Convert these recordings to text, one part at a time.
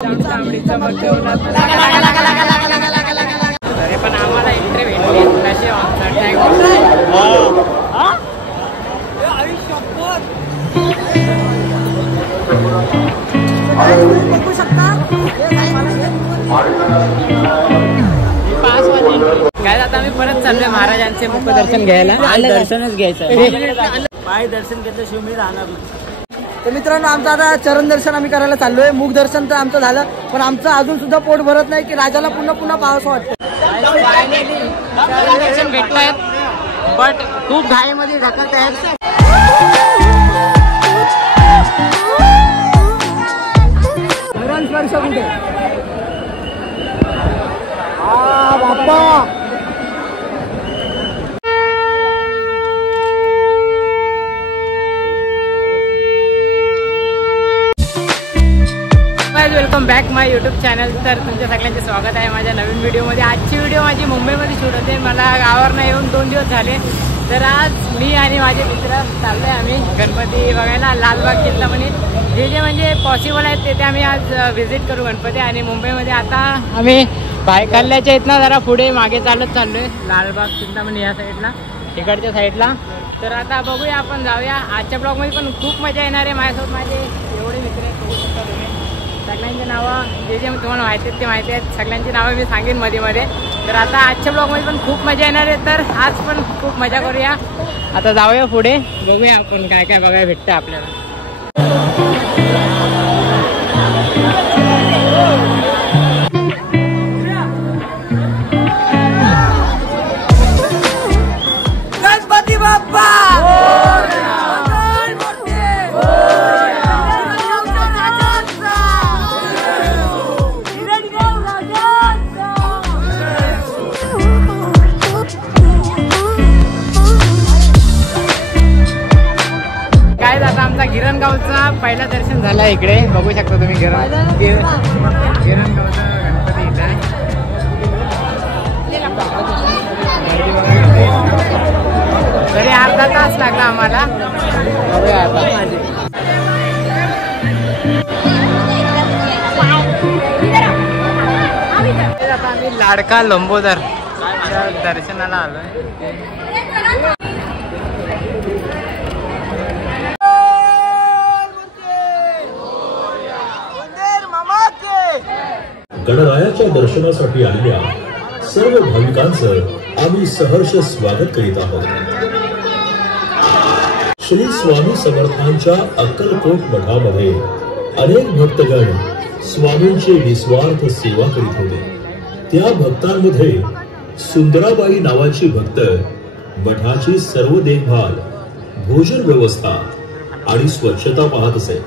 तरी पण आम्हाला एंट्री भेटली कशी बघू शकता काय आता आम्ही परत चाललोय महाराजांचे मुखदर्शन घ्यायला. दर्शनच घ्यायचं, पाय दर्शन घेतल्याशिवाय मी राहणार नाही. तर मित्रांनो आमचं आता चरण दर्शन आम्ही करायला चाललोय. मुख दर्शन तर आमचं झालं, पण आमचं अजून सुद्धा पोट भरत नाही की राजाला पुन्हा पुन्हा पाहावं वाटतं. चरण दर्शन भेटतायत बट खूप घाईमध्ये ढकलत आहेत. चरण स्पर्श कुठे बाप्पा. वेलकम बॅक माय यूट्यूब चॅनल. तर तुमच्या सगळ्यांचे स्वागत आहे माझ्या नवीन व्हिडिओमध्ये. आजची व्हिडिओ माझी मुंबईमध्ये शूट होते. मला गावावरनं येऊन 2 दिवस झाले. तर आज मी आणि माझे मित्र चाललो आहे आम्ही गणपती बघायला लालबाग चिंतामणी. जे म्हणजे पॉसिबल आहेत ते आम्ही आज व्हिजिट करू गणपती. आणि मुंबईमध्ये आता आम्ही भायखळ्याच्या इथनं जरा पुढे मागे चालत चाललो आहे लालबाग चिंतामणी या साईडला, तिकडच्या साईडला. तर आता बघूया, आपण जाऊया. आजच्या ब्लॉगमध्ये पण खूप मजा येणार आहे. माझ्यासोबत माझे एवढे मित्र आहेत, बघू शकता तुम्ही. सगळ्यांची नावं जे तुम्हाला माहिती आहेत ते माहिती आहेत. सगळ्यांची नावं मी सांगेन मध्ये. तर आता आजच्या ब्लॉगमध्ये पण खूप मजा येणार आहे. तर आज पण खूप मजा करूया. आता जाऊया पुढे, बघूया आपण काय काय बघायला भेटतं आपल्याला. गणपती बाप्पा गिरणगावचा पहिला दर्शन झाला इकडे, बघू शकता तुम्ही. गिरणगावचा गणपती इथं आहे. तरी अर्धा तास लागला आम्हाला. बघूया आता आम्ही लाडका लंबोदर दर्शनाला आलोय. गणरायाच्या दर्शनासाठी आलेल्या सर्व भाविकांचं आम्ही सहर्ष स्वागत करीत आहोत. श्री स्वामी समर्थांच्या अक्कलकोट मठामध्ये अनेक भक्तगण स्वामींची निस्वार्थ सेवा करीत होते. त्या भक्तांमध्ये सुंदराबाई नावाची भक्त मठाची सर्व देखभाल, भोजन व्यवस्था आणि स्वच्छता पाहत असे.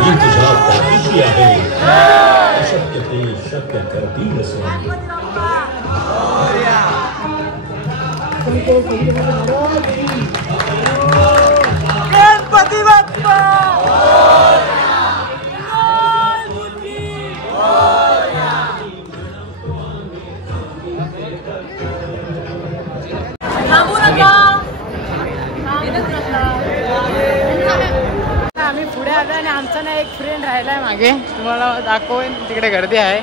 मी तुझ्या पाठीशी आहे, शक्य ते शक्य करतील स्वामी. गणपती बाप्पा आम्ही पुढे आलो आणि आमचा ना एक फ्रेंड राहिलाय मागे, तुम्हाला दाखवेन. तिकडे गर्दी आहे.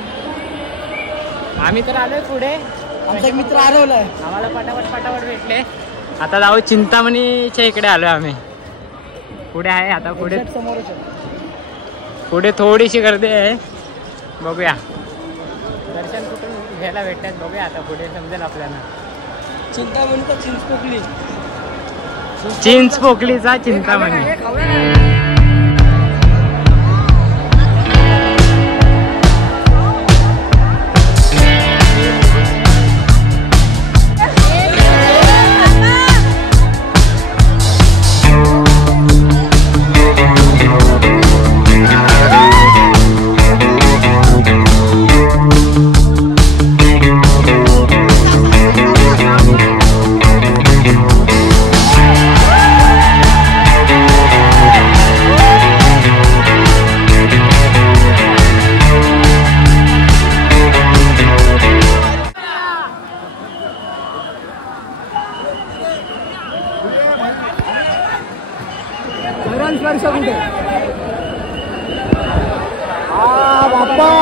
आम्ही तर आलोय पुढे. आमचा एक मित्र हरवलाय. आम्हाला पटापट भेटले. आता जाऊ चिंतामणीच्या इकडे आलोय आम्ही. पुढे आहे आता, पुढे थोडीशी गर्दी आहे. बघूया दर्शन कुठून घ्यायला भेटतात, बघूया आता पुढे समजेल आपल्याला. चिंतामणी तर चिंचपोकलीचा चिंतामणी. बाप्पा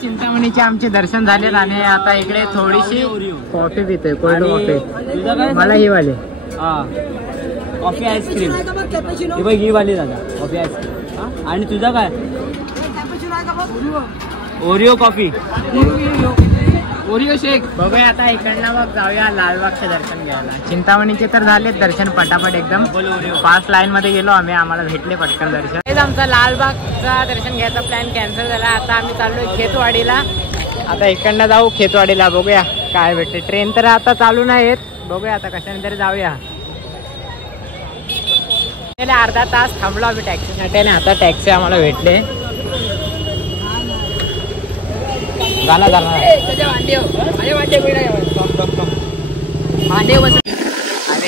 चिंतामणीचे आमचे दर्शन झाले आणि आता इकडे थोडीशी कॉफी पितोय कोल्ड कॉफी. मला ही वाली कॉफी आईस्क्रीम ही बघ ही वाली दादा कॉफी आईस्क्रीम. आणि तुझा काय ओरिओ कॉफी ओरिओ शेक. बघूया आता इकडनं मग जाऊया लालबागचे दर्शन घ्यायला. चिंतामणीचे तर झालेत दर्शन पटापट एकदम. फास्ट लाईन मध्ये गेलो आम्ही, आम्हाला भेटले पटकन दर्शन. हेच आमचा लालबागचा दर्शन घ्यायचा प्लॅन कॅन्सल झाला. आता आम्ही चाललोय खेतवाडीला. आता इकडनं जाऊ खेतवाडीला, बघूया काय भेटते. ट्रेन तर आता चालू नाही येत, बघूया आता कशाने तरी जाऊया. अर्धा तास थांबलो आम्ही टॅक्सीसाठी आणि आता टॅक्सी आम्हाला भेटले. झाला झाला आणि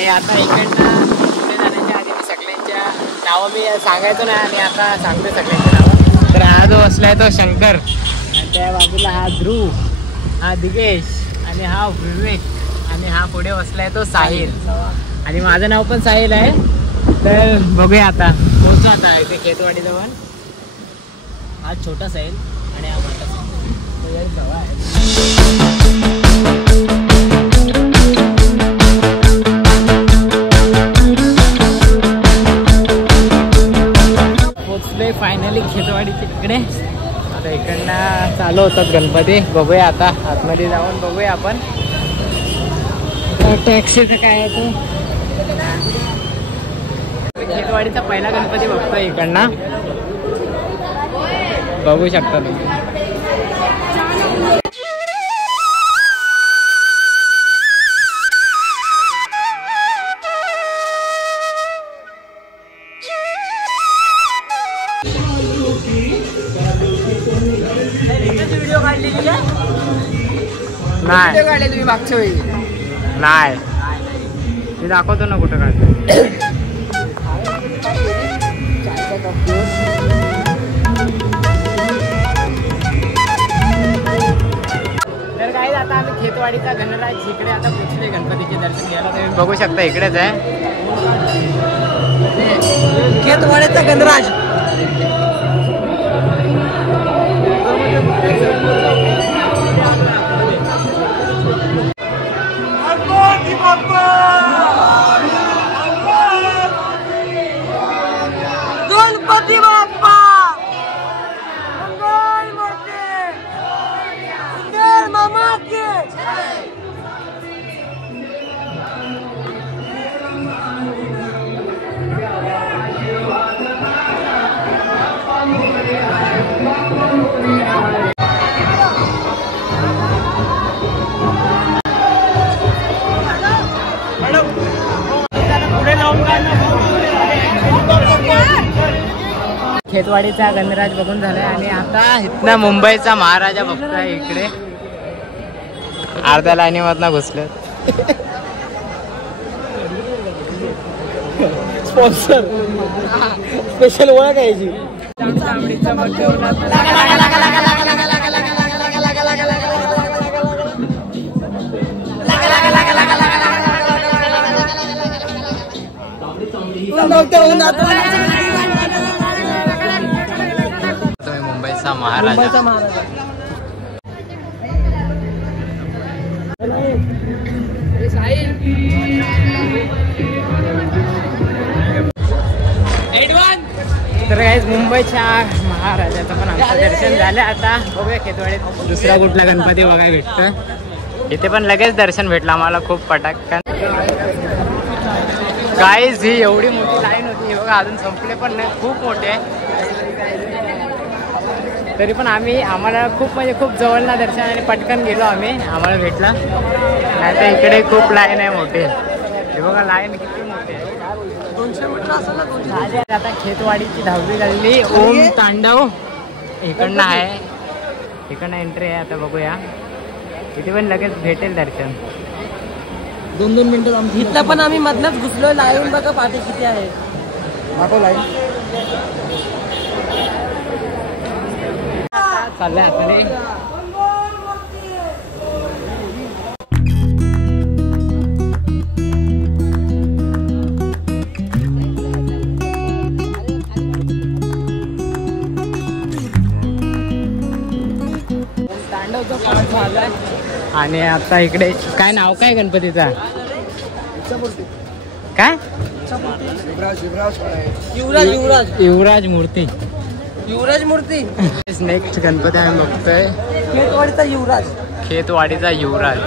आता इकडनं पुढे जाण्याच्या आधी मी सगळ्यांच्या नावं मी सांगायचो नाही आणि आता सांगतो सगळ्यांची नावं. तर हा जो बसलाय तो शंकर आणि त्या बाजूला हा ध्रुव, हा दिगेश आणि हा विवेक आणि हा पुढे बसलाय तो साहिल आणि माझं नाव पण साहिल आहे. तर बघूया आता पोहोचू आता इथे खेतवाडी जवळ. हा छोटा साहिल आणि हा मोठा साहिल. पोचलोय फायनली खेतवाडीच्या इकडे. आता इकडनं चालू होतात गणपती. बघूया आता आतमध्ये जाऊन बघूया आपण टॅक्सीचं काय आहे ते. खेतवाडीचा पहिला गणपती बघतोय इकडनं, बघू शकता तुम्ही. व्हिडिओ काढली नाही काढले तुम्ही मागच्या वेळी? नाही, मी दाखवतो ना कुठं काढतो. तर काही आता आम्ही खेतवाडीचा गणराज इकडे आता पोचले गणपतीचे दर्शन घ्यायला. तुम्ही बघू शकता इकडेच आहे खेतवाडीचा गणराज. गणपती बाप्पा मंगल मूर्ती सुंदर मामा की. खेतवाडीचा गणराज बघून झालाय आणि आता इथनं मुंबईचा महाराजा बघतोय इकडे. अर्ध्या लाईनीमधनं घुसले. स्पॉन्सर स्पेशल ओळख आहे याची. मुंबईचा महाराजा. तर गाईज मुंबईच्या महाराजाचं पण आमचं दर्शन झालं. आता बघूया खेतवाडीत दुसरा कुठला गणपती बघायला भेटतोय. इथे पण लगेच दर्शन भेटलं आम्हाला खूप पटाकन. गाईज ही एवढी मोठी लाईन होती बघा, अजून संपले पण नाही, खूप मोठे. तरी पण आम्हाला खूप म्हणजे खूप जवळना दर्शन आणि पटकन गेलो आम्ही, आम्हाला भेटला. नाही तर इकडे खूप लाईन आहे मोठी. हे बघा लाईन किती मोठी आहे, 200 मीटर असेल ना. आता खेतवाडीची 10वी गल्ली ओम तांडव इकडनं आहे, इकडनं एंट्री आहे. आता बघूया इथे पण लगेच भेटेल दर्शन. 2-2 मिनिटं इथला पण आम्ही मधनच घुसलो. लाईन बघा पाठी किती आहे, दाखव लाईन. चाललंय आपले. तांडवचा पाठ झालाय आणि आता इकडे काय नाव काय गणपतीचा काय युवराज मूर्ती. नेक्स्ट गणपती आम्ही बघतोय खेतवाडीचा युवराज. खेतवाडीचा युवराज.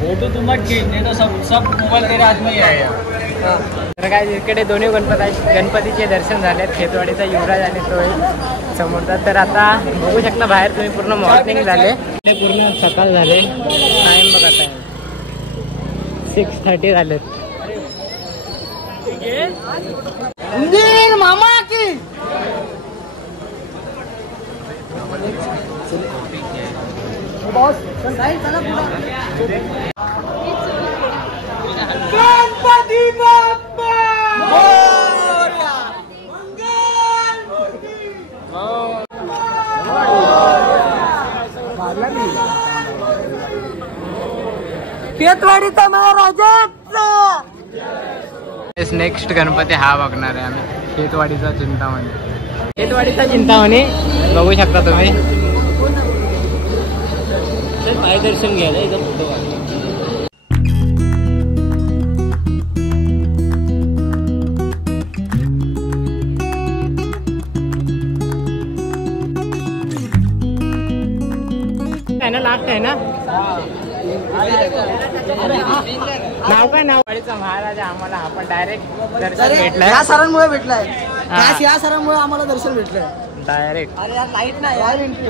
फोटो तुम मत खींचने तो सब मोबाइल तेरे हाथ में ही आएगा. तर काय इकडे दोन्ही गणपतीचे दर्शन झालेत. खेतवाडीचा युवराज आणि तो समोरचा. तर आता बघू शकता बाहेर तुम्ही पूर्ण मॉर्निंग झाले पूर्ण सकाळ झाले. टाइम बघा टाइम 6:30 झालेत. मामा की बॉस चला गणपती बाप्पा खेतवाडीचा महाराजाचा. नेक्स्ट गणपती हा बघणार आहे आम्ही खेतवाडीचा चिंतामणी. खेतवाडीचा चिंतामणी बघू शकता तुम्ही. पाय दर्शन घ्यायला इथं फोटो काढ. ना लास्ट आहे ना. नाव काय नाव वाडीचा महाराजा. आम्हाला आपण डायरेक्ट दर्शन भेटलाय. या सरांमुळे भेटलाय. या सरांमुळे आम्हाला दर्शन भेटलंय डायरेक्ट. अरे यार लाईट नाही यार एंट्री.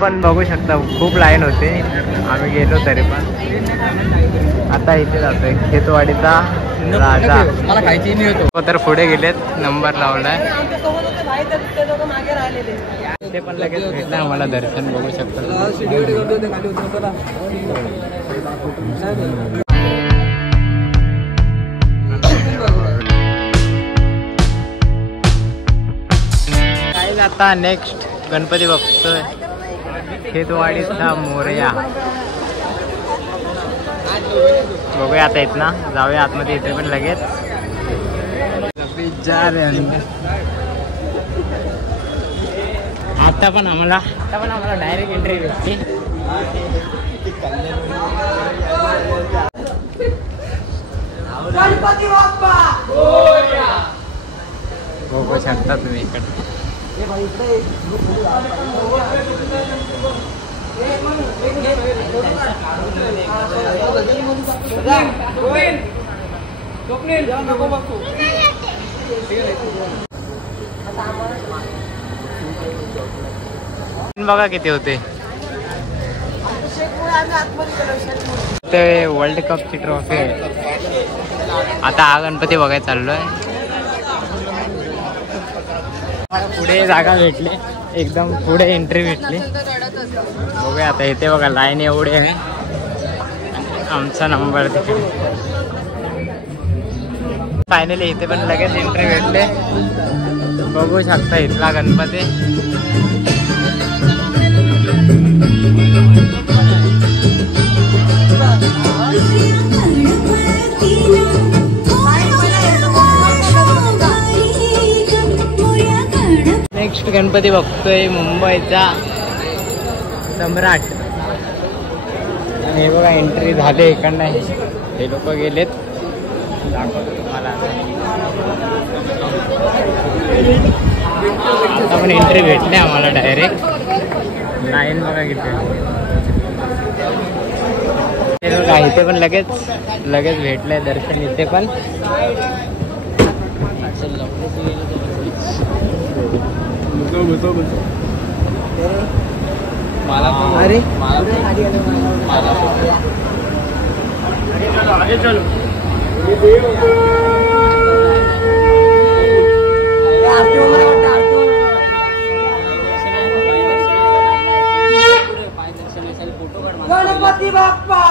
पण बघू शकता खूप लाईन होते. आम्ही गेलो तरी पण आता इथे जातोय खेतवाडीचा राजा. मला खायची नाही होतो. तर पुढे गेलेत. नंबर लावलाय. ते पण लगेच भेटलं आम्हाला दर्शन. बघू शकता काय. आता नेक्स्ट गणपती बघतोय खेतवाडीचा मोरया. बघूया आता इथं जाऊया आतमध्ये. इथे पण लगेच आता पण आम्हाला डायरेक्ट एंट्री भेटली. बघू शकता तुम्ही इकडे. बघा किती होते ते. वर्ल्ड कपची ट्रॉफी आहे. आता हा गणपती बघायला चाललोय. पुढे जागा भेटली. एकदम पुढे एंट्री भेटली. बघूया आता. इथे बघा लाईन एवढी आहे. आमचा नंबर तिकडे. फायनली इथे पण लगेच एंट्री भेटले. बघू शकता इथला गणपती. नेक्स्ट गणपती बघतोय मुंबईचा सम्राट. आणि हे बघा एंट्री झाले इकडनं, हे लोक गेलेत, दाखवतो तुम्हाला. आपण एंट्री भेटले आम्हाला डायरेक्ट. लाईन बघा किती. हे बघा इथे पण लगेच भेटलंय दर्शन इथे पण. अरे गणपती बाप्पा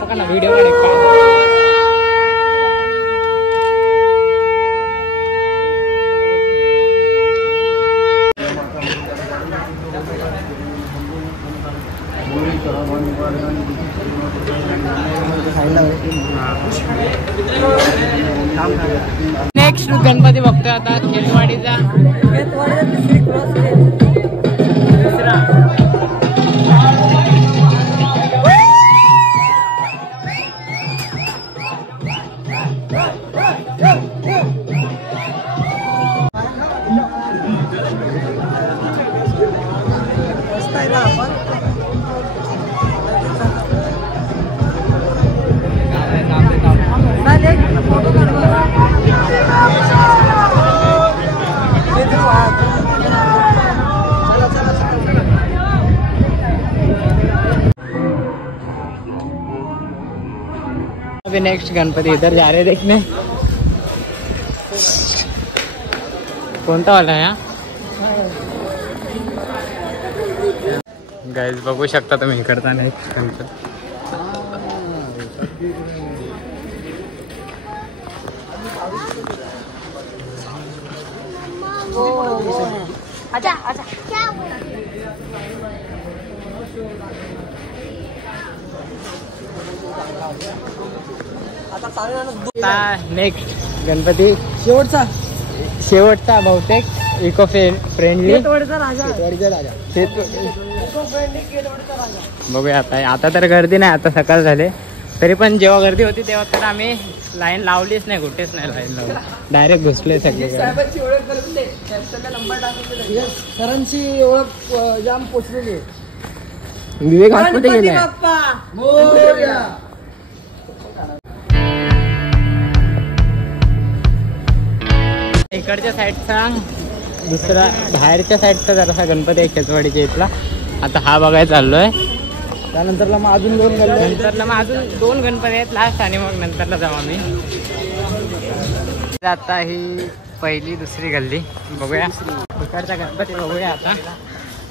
पकडा व्हिडिओ काढ. नेक्स्ट गणपती बघतोय आता खेतवाडीचा. दुसरा नेक्स्ट गणपति इधर जा रहे देखने. कोणता वाला है गाइस, बघू शकता तुम्ही इकडचा नेक्स्ट गणपती. नेक्स्ट गणपती शेवटचा बहुतेक इको फ्रेंडली बघूया. आता तर गर्दी नाही, आता सकाळ झाले. तरी पण जेव्हा गर्दी होती तेव्हा तर आम्ही लाईन लावलीच नाही, कुठेच नाही लाईन लावली, डायरेक्ट घुसले सगळे. सरांची ओळख जाम पोचलेली आहे. विवेक हॉस्पिटल गेलाय. इकडच्या साईडचा दुसरा बाहेरच्या साईडचा जरासा गणपती आहे खेचवाडीच्या इथला. आता हा बघायला चाललोय. त्यानंतरला मग अजून दोन गणपती आहेत लास्ट, आणि मग नंतरला जाऊ आम्ही. आता ही पहिली दुसरी गल्ली बघूया, इकडचा गणपती बघूया. आता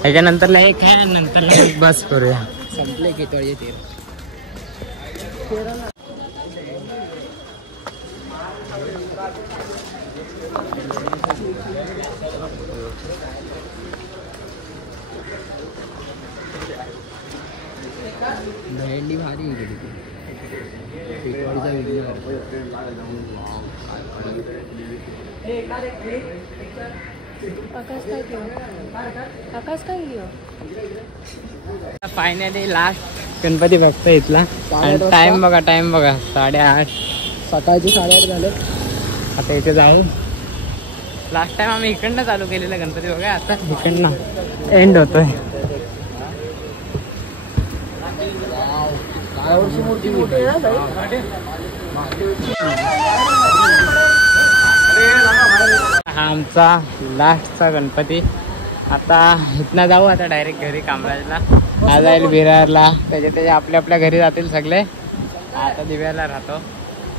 ह्याच्यानंतरला एक आहे, नंतरला एक बस करूया. संपले खेचवाडीचे ते. भेंडी भारी फायनली लास्ट गणपती बघतो इथला. टाइम बघा 8:30. सकाळचे 8:30 झाले. आता इथे जाऊ. लास्ट टाइम आम्ही इकडनं चालू केलेला गणपती बघा, आता इकडनं एंड होतोय. हा आमचा लास्टचा गणपती. आता इथनं जाऊ, आता डायरेक्ट घरी कामराजला. हा जाईल विरारला, त्याच्या आपल्या घरी जातील सगळे. आता दिव्याला राहतो.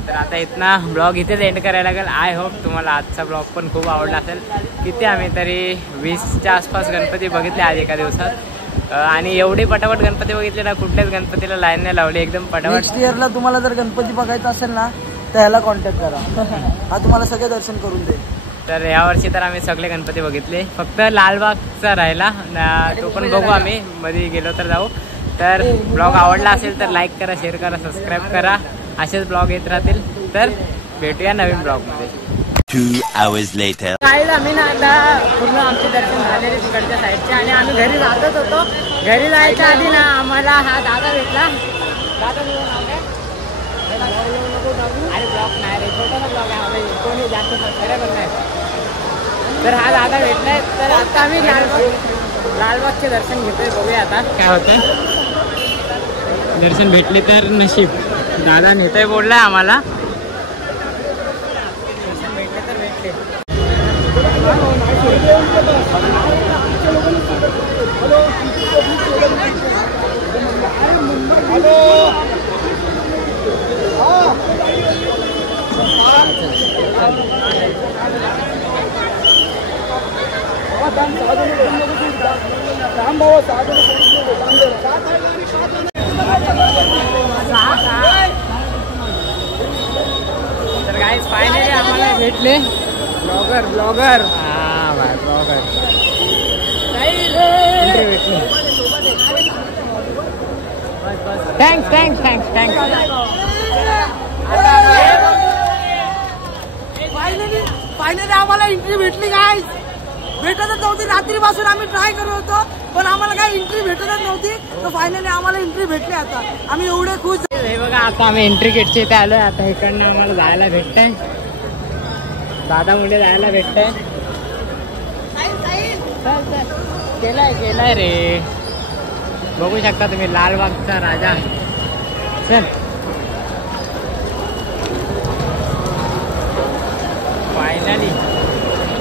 तर आता इथनं ब्लॉग इथेच एंड करायला लागेल. आय होप तुम्हाला आजचा ब्लॉग पण खूप आवडला असेल. किती आम्ही तरी 20च्या आसपास गणपती बघितले आज एका दिवसात. आणि एवढे पटापट गणपती बघितले ना, कुठल्याच गणपतीला लाईन नाही लावली, एकदम पटापट. नेक्स्ट इयरला तुम्हाला जर गणपती बघायचा असेल ना, तर ह्याला कॉन्टॅक्ट करा. हा तुम्हाला सगळे दर्शन करून दे. तर यावर्षी तर आम्ही सगळे गणपती बघितले, फक्त लालबागचा राहिला, तो पण बघू आम्ही, मध्ये गेलो तर जाऊ. तर ब्लॉग आवडला असेल तर लाईक करा, शेअर करा, सबस्क्राईब करा. असेच ब्लॉग येत राहतील. तर भेटूया नवीन ब्लॉगमध्ये. 2 hours later. काही आम्ही ना आता पूर्ण आमचे दर्शन झालेले तिकडच्या साईडचे आणि आम्ही घरी जातच होतो. घरी जायच्या आधी ना आम्हाला हा दादा भेटला. दादा अरे ब्लॉग नाही रे, छोटा ब्लॉग आहे, कोणी जास्त सबस्क्रायबर नाही. तर हा दादा भेटलाय. तर आता आम्ही लालबागचे दर्शन घेतोय. बघूया आता काय होतंय. दर्शन भेटले तर नशीब. दादा नेतोय बोललाय आम्हाला. दर्शन भेटले तर भेटले. तर गाईज फायनली आम्हाला भेटले ब्लॉगर. हा भाई ब्लॉगर भेटले. थँक्स. फायनली आम्हाला एंट्री भेटली गाईज. भेटतच नव्हती. रात्रीपासून आम्ही ट्राय करत होतो पण आम्हाला काही एंट्री भेटतच नव्हती. तर फायनली आम्हाला एंट्री भेटली. आता आम्ही एवढे खुश. हे बघा आता आम्ही एंट्री गेटच्या इथे आलोय. आता इकडनं आम्हाला जायला भेटतंय. दादा मुले जायला भेटतंय. केलाय रे. बघू शकता तुम्ही लालबागचा राजा. चल फायनली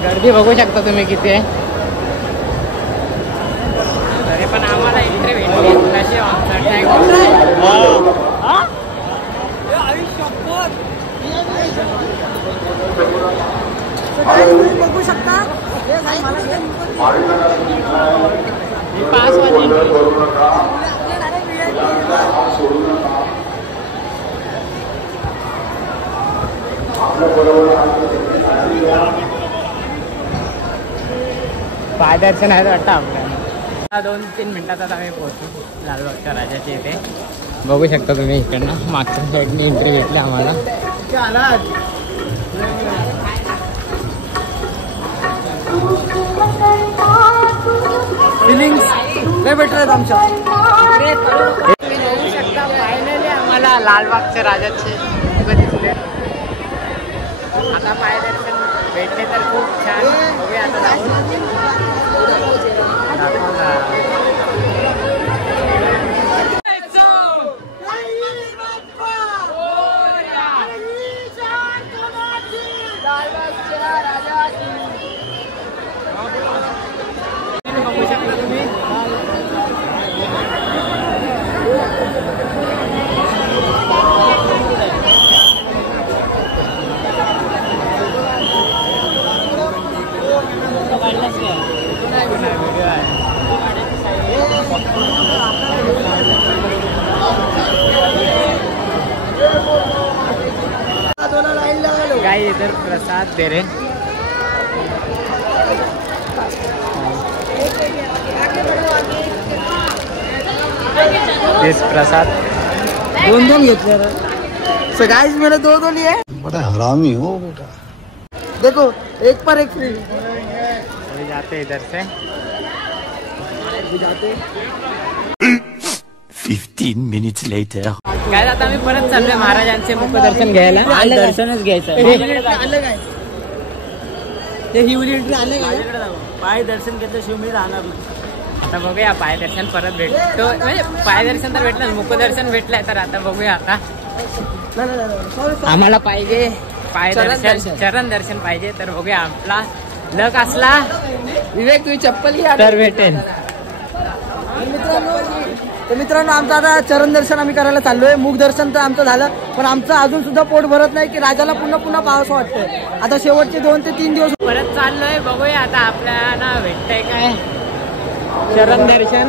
गर्दी बघू शकता तुम्ही किती आहे. तरी पण आम्हाला एंट्री भेटली. कशी बघू शकता. पास वाली पाय दर्शन आहे वाटतं आपल्याला. 2-3 मिनिटात आम्ही पोहोचू लालबागच्या राजाच्या इथे. बघू शकता तुम्ही इकडनं मागच्या साईडनी एंट्री घेतली आम्हाला. फिलिंग्स लय भेटलेत आमच्या. बघू शकता फायनली आम्हाला लालबागच्या राजाचे दिसले. आता पाय दर्शन भेटले तर खूप छान. बघूया आता जाऊन. बघू शकता तुम्ही गाइस इधर प्रसाद दे रहे. इस प्रसाद 2 घेतले. सो गाइस मेरे 2 लिए. बड़ा हरामी हो बेटा. देखो एक पर एक फ्री. अभी जाते इधर से. 15 minutes later. काय आता आम्ही परत चाललोय महाराजांचे मुखदर्शन घ्यायला. दर्शनच घ्यायचं. आलं काय ते हिवली एंट्री आले काय. पाय दर्शन घेतलं शिवमी राहणार. आता बघूया पाय दर्शन परत भेटतो. म्हणजे पाय दर्शन तर भेटलं, मुखदर्शन भेटलंय. तर आता बघूया. आता आम्हाला पाहिजे पाय दर्शन, चरण दर्शन पाहिजे. तर बघूया आपला लक असला विवेक तुझी चप्पल घ्या तर भेटेल. तर मित्रांनो आमचं आता चरण दर्शन आम्ही करायला चाललोय. मुख दर्शन तर आमचं झालं पण आमचं अजून सुद्धा पोट भरत नाही की राजाला पुन्हा पाहावं वाटतंय. आता शेवटचे 2 ते 3 दिवस परत चाललोय. बघूया आता आपल्याला भेटतंय काय चरण दर्शन.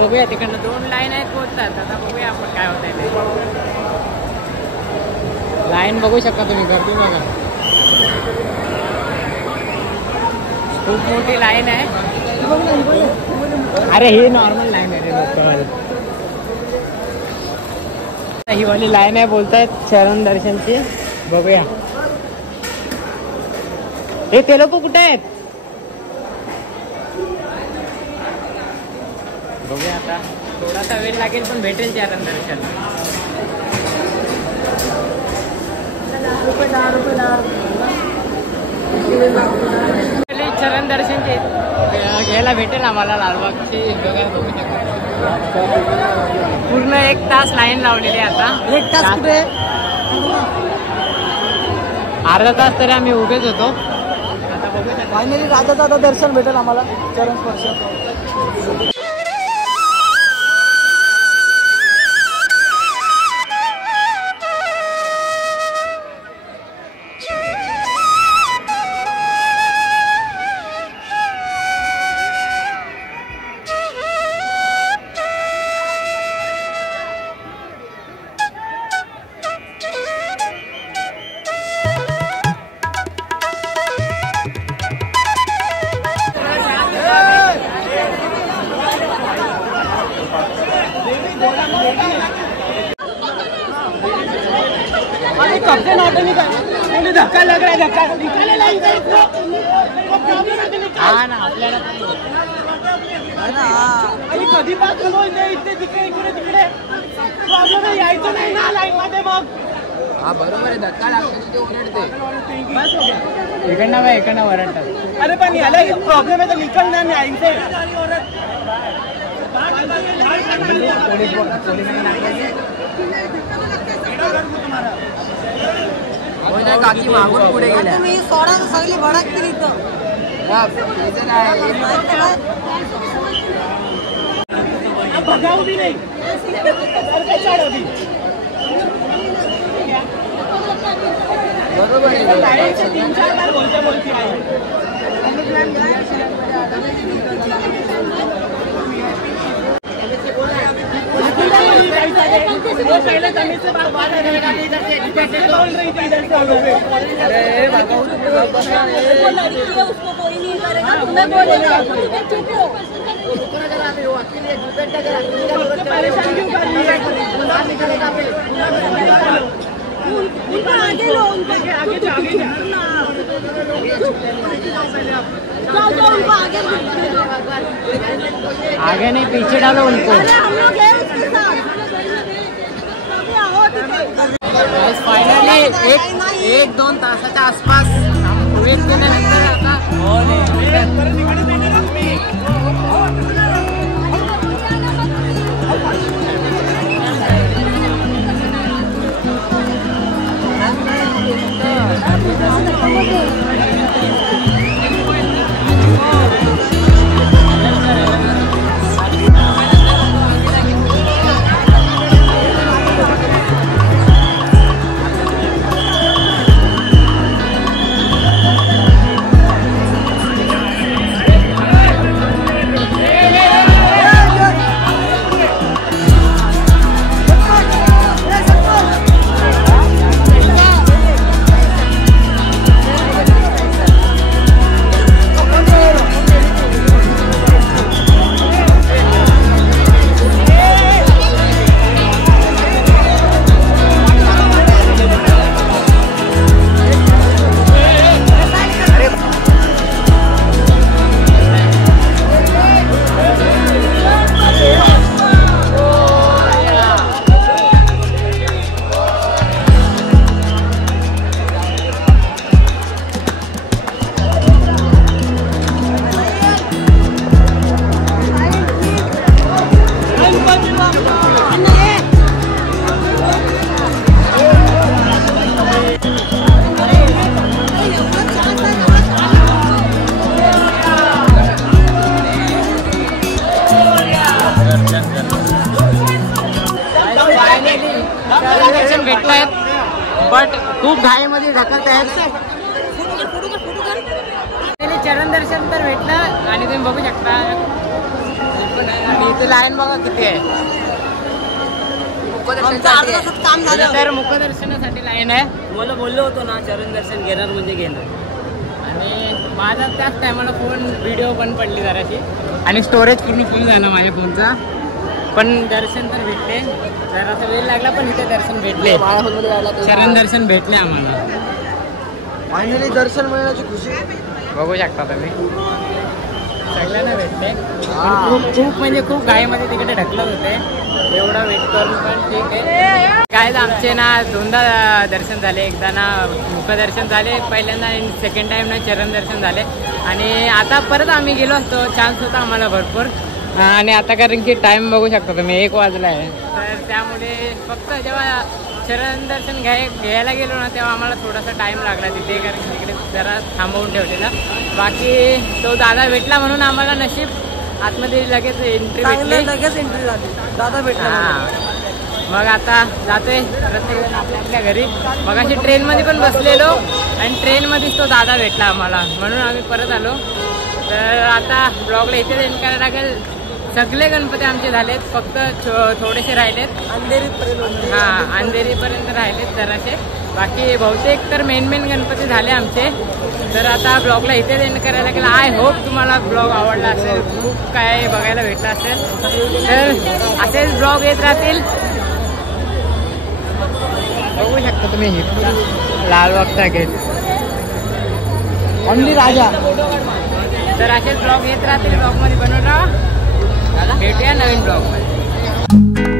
बघूया तिकडनं 2 लाईन आहेत पोहोचतात. आता बघूया आपण काय होतंय ते. लाईन बघू शकता तुम्ही. गर्दी बघा खूप मोठी लाईन आहे. अरे ही नॉर्मल लाईन आहे रे लोकल. ही वाली लाईन आहे बोलतायत चरण दर्शनची. बघूया हे ते लोक कुठे आहेत? बघूया आता, थोडासा वेळ लागेल पण भेटेल चरण दर्शन. चरण दर्शन घ्यायला भेटेल आम्हाला लालबागची. बघू शकतो पूर्ण 1 तास लाईन लावलेली आहे. आता 1 तास कुठे? अर्धा तास तरी आम्ही उभेच होतो. आता बघूया फायनली राजाचं आता दर्शन भेटेल आम्हाला, चरण स्पर्श. धक्का लग रहा है, धक्का निकालेला ना आपल्याला कधी इथे तिकडे इकडे तिकडे प्रॉब्लेम यायचं नाही ना लाईन मध्ये. मग हा बरोबर आहे, धक्का लागतो ओरडते इकडनं ओरडतात. अरे पण याला प्रॉब्लेम आहे तर निकलणार नाही आईचे. काकी मागून पुढे गेल्या. तुम्ही सोडा सगळी भडकतील इथं. बघाऊ भी नाही बरोबर 3-4 बार बोलती आहे. पहले जमीन से बात रहेगा बोल रही थी इधर से. अरे बाबा उसको कोई नहीं करेगा, तुम्हें बोलेगा चुप हो. परेशान क्यों कर रही है? उनको आगे लो, उनको आगे आगे नहीं पीछे डालो उनको. हम लोग हैं उसके साथ. फायनली 1-2 तासाच्या आसपास वेट केल्यानंतर आता भेटतायत बट खूप घाईमध्ये ढकलत आहेत. चरण दर्शन तर भेटलं आणि तुम्ही बघू शकता आणि इथे लाईन बघा किती आहे. काम झालं तर मुखदर्शनासाठी लाईन आहे. मला बोललो होतो ना चरण दर्शन घेणार म्हणजे घेणार. आणि माझा त्याच टायमाला फोन व्हिडिओ पण पडली जराशी आणि स्टोरेज पूर्ण फुल झाला माझ्या फोनचा. पण दर्शन तर भेटले. जरासा वेळ लागला पण इथे दर्शन भेटले. चरण दर्शन भेटले आम्हाला. फायनली दर्शन मिळण्याची खुशी बघू शकता तुम्ही सगळ्यांना भेटते खूप म्हणजे खूप घाईमध्ये तिकडे ढकलत होते एवढा वेट करून पण ठीक आहे काय आमचे ना दोनदा दर्शन झाले एकदा ना मुखदर्शन झाले पहिल्यांदा आणि सेकंड टाइम ना चरण दर्शन झाले आणि आता परत आम्ही गेलो असतो चान्स होता आम्हाला भरपूर आणि आता कारण की टाइम बघू शकता तुम्ही 1 वाजला आहे तर त्यामुळे फक्त जेव्हा चरण दर्शन घ्यायला गेलो ना तेव्हा आम्हाला थोडासा टाइम लागला तिथे कारण की तिकडे जरा थांबवून ठेवलेला बाकी तो दादा भेटला म्हणून आम्हाला नशीब आतमध्ये लगेच एंट्री भेटली लगेच एंट्री झाली दादा भेटला मग आता जातोय प्रत्येकजण आपल्या घरी मग अशी ट्रेनमध्ये पण बसलेलो आणि ट्रेनमध्येच तो दादा भेटला आम्हाला म्हणून आम्ही परत आलो तर आता ब्लॉगला इथे एंड करायला लागेल सगळे गणपती आमचे झालेत फक्त थोडेसे राहिलेत अंधेरीपर्यंत अंधेरीपर्यंत राहिलेत जरासे बाकी बहुतेक तर मेन गणपती झाले आमचे तर आता ब्लॉगला इथे एंड करायला लागेल आय होप तुम्हाला ब्लॉग आवडला असेल खूप काय बघायला भेटलं असेल तर असेच ब्लॉग येत राहतील बघू शकता तुम्ही लालबागचा गेट ओनली राजा तर असेच ब्लॉग येत राहतील ब्लॉगमध्ये बनवून राहा भेटूया नवीन ब्लॉगमध्ये